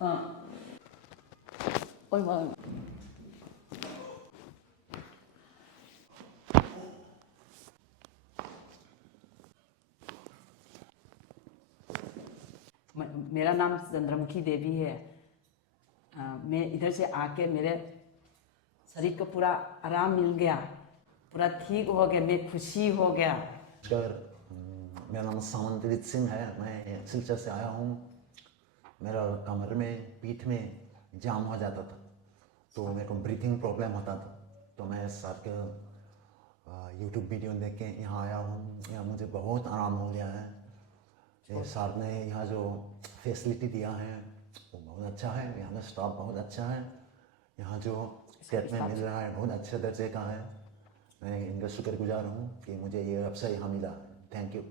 ओए वाह। मेरा नाम चंद्रमुखी देवी है। मैं इधर से आके मेरे शरीर को पूरा आराम मिल गया, पूरा ठीक हो गया, मैं खुशी हो गया। नमस्कार, मेरा नाम सामंतजीत सिंह है। मैं सिलचर से आया हूँ। मेरा कमर में, पीठ में जाम हो जाता था, तो मेरे को ब्रीथिंग प्रॉब्लम होता था। तो मैं सर के यूट्यूब वीडियो देख के यहाँ आया हूँ। यहाँ मुझे बहुत आराम हो गया है। ये सर ने यहाँ जो फैसिलिटी दिया है वो बहुत अच्छा है। यहाँ का स्टाफ बहुत अच्छा है। यहाँ जो ट्रीटमेंट मिल रहा है बहुत अच्छे दर्जे का है। मैं इनका शुक्रगुजार हूँ कि मुझे ये अवसर यहाँ मिला। Thank you.